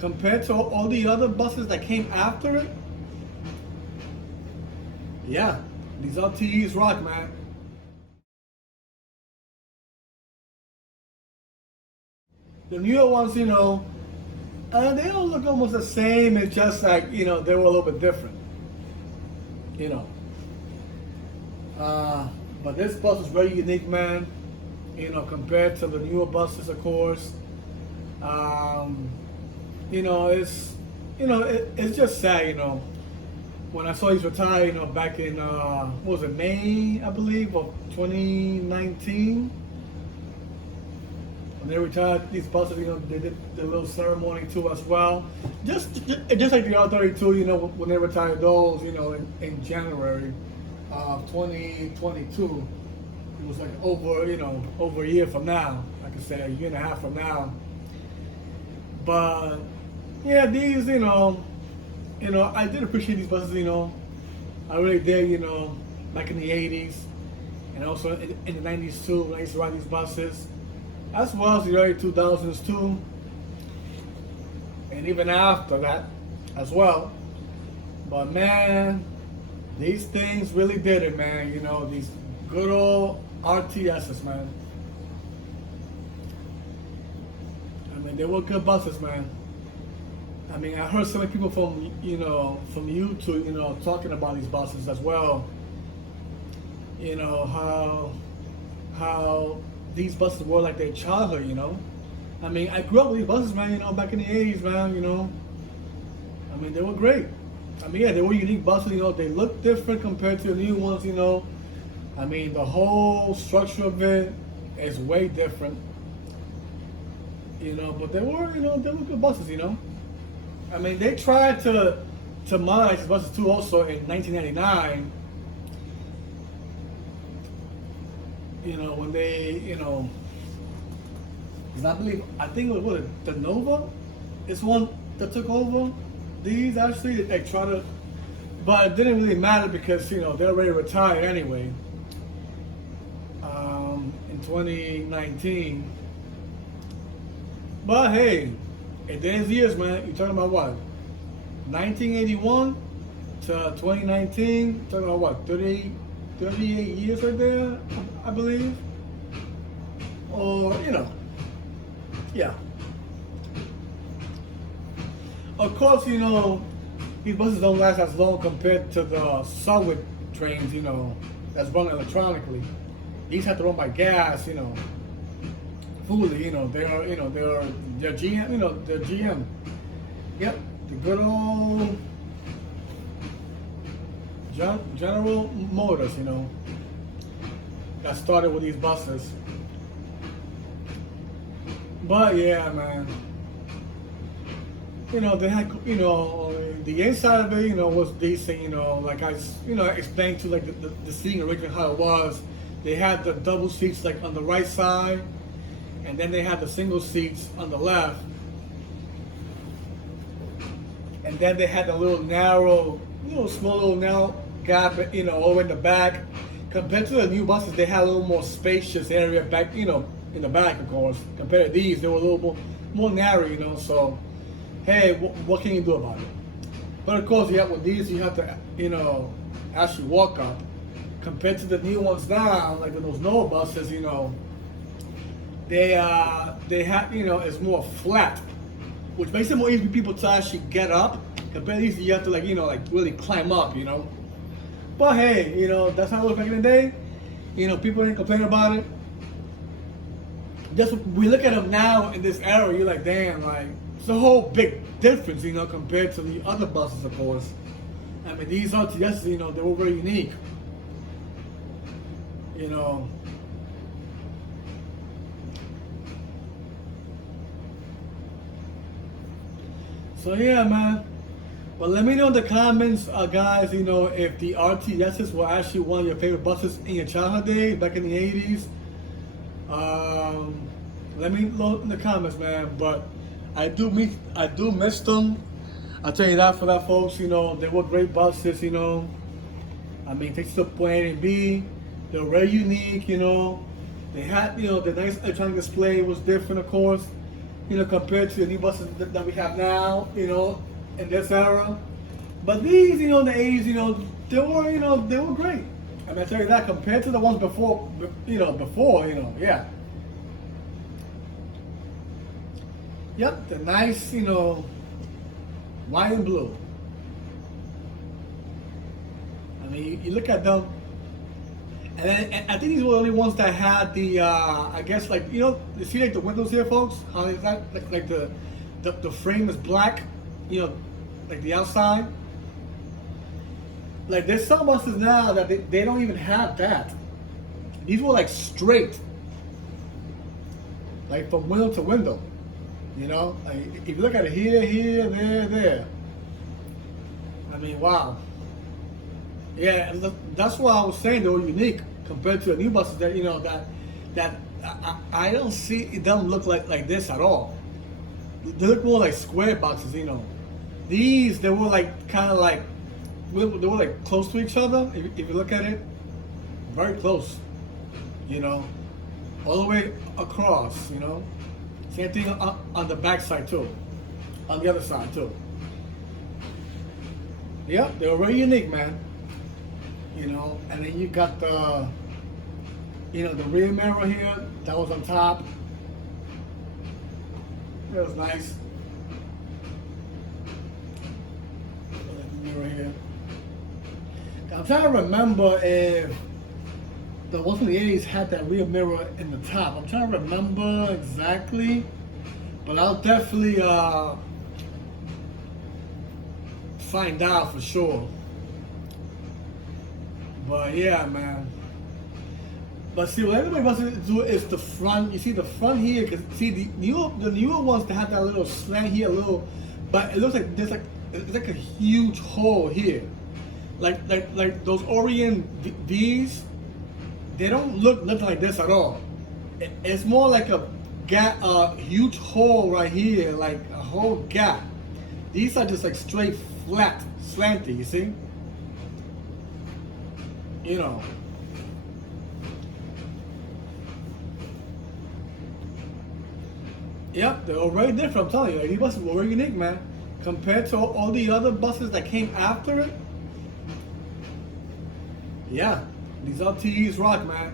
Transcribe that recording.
compared to all the other buses that came after it, yeah, these RTEs rock, man. The newer ones, they don't look almost the same. It's just like, they were a little bit different, you know. But this bus is very unique, man, compared to the newer buses, of course. It's just sad, when I saw he's retired, back in, what was it, May, I believe, of 2019. When they retired these buses, they did the little ceremony too as well. Just like the R32, when they retired those, in January of 2022. It was like over a year from now. Like I said, a year and a half from now. But yeah, these, I did appreciate these buses, I really did, back in the 80s and also in the 90s too, when I used to ride these buses, as well as the early 2000s too, and even after that as well. But man, these things really did it, man. These good old RTSs, man. I mean, they were good buses, man. I mean, I heard so many people from YouTube, talking about these buses as well. How these buses were like their childhood, I mean, I grew up with these buses, man, back in the 80s, man, I mean, they were great. I mean, yeah, they were unique buses, they look different compared to the new ones, I mean, the whole structure of it is way different, but they were good buses, I mean, they tried to modernize these buses too also in 1999, when they, because I think it was the Nova, it's one that took over these actually. They tried to, but it didn't really matter because, they're already retired anyway. In 2019. But hey, it is years, man. You're talking about what? 1981 to 2019. Talking about what? 38 years right there, I believe. Or, yeah. Of course, these buses don't last as long compared to the subway trains, that's run electronically. These have to run by gas, fully, they're GM, they're GM. Yep, the good old General Motors, that started with these buses. But yeah, man, they had, the inside of it, was decent, like I, explained to like the seating arrangement how it was. They had the double seats like on the right side, and then they had the single seats on the left, and then they had the small little narrow gap, over in the back. Compared to the new buses, they had a little more spacious area back, in the back, of course. Compared to these, they were a little more narrow, so hey, what can you do about it? But of course, with these, you have to, actually walk up. Compared to the new ones now, like those Nova buses, they have, it's more flat, which makes it more easy for people to actually get up. Compared to these, you have to like really climb up, But hey, that's how it was back in the day. People didn't complain about it. Just we look at them now in this era, you're like, damn, like it's a whole big difference, compared to the other buses, of course. I mean, these RTSs, they were very unique. So yeah, man. But let me know in the comments, guys, if the RTSs were actually one of your favorite buses in your childhood days, back in the 80s. Let me know in the comments, man. But I do miss them. I'll tell you that for that, folks. They were great buses, I mean, takes you to point A and B. They were very unique, They had, the nice electronic display was different, of course. compared to the new buses that we have now, in this era. But these, in the 80s, they were great. I mean, I tell you that, compared to the ones before, yeah. Yep, the nice, white and blue. I mean, you look at them, and I think these were the only ones that had the, I guess, like, you see like the windows here, folks? How is that, like the frame is black, like the outside? Like, there's some buses now that they don't even have that. These were like straight, like from window to window. Like, if you look at it here, there. I mean, wow. Yeah, that's why I was saying they were unique compared to the new buses that I don't see. It doesn't look like this at all. They look more like square boxes. These, they were like kind of like, they were like close to each other. If you look at it, very close. All the way across. Same thing on the back side too, on the other side too. Yep, they were very unique, man. And then you got the, the rear mirror here that was on top. It was nice. Mirror here. I'm trying to remember if the ones from the 80s had that rear mirror in the top. I'm trying to remember exactly, but I'll definitely find out for sure. But yeah, man. But see, what everybody wants to do is the front. You see the front here, cause see the newer ones that have that little slant here, but it looks like it's like a huge hole here, like those Orient V's. They don't look nothing like this at all. It's more like a gap, a huge hole right here, like a whole gap. These are just like straight flat, slanty, you see? Yep, they're all very different, I'm telling you. These buses were very unique, man. Compared to all the other buses that came after it. Yeah. These LTEs rock, man.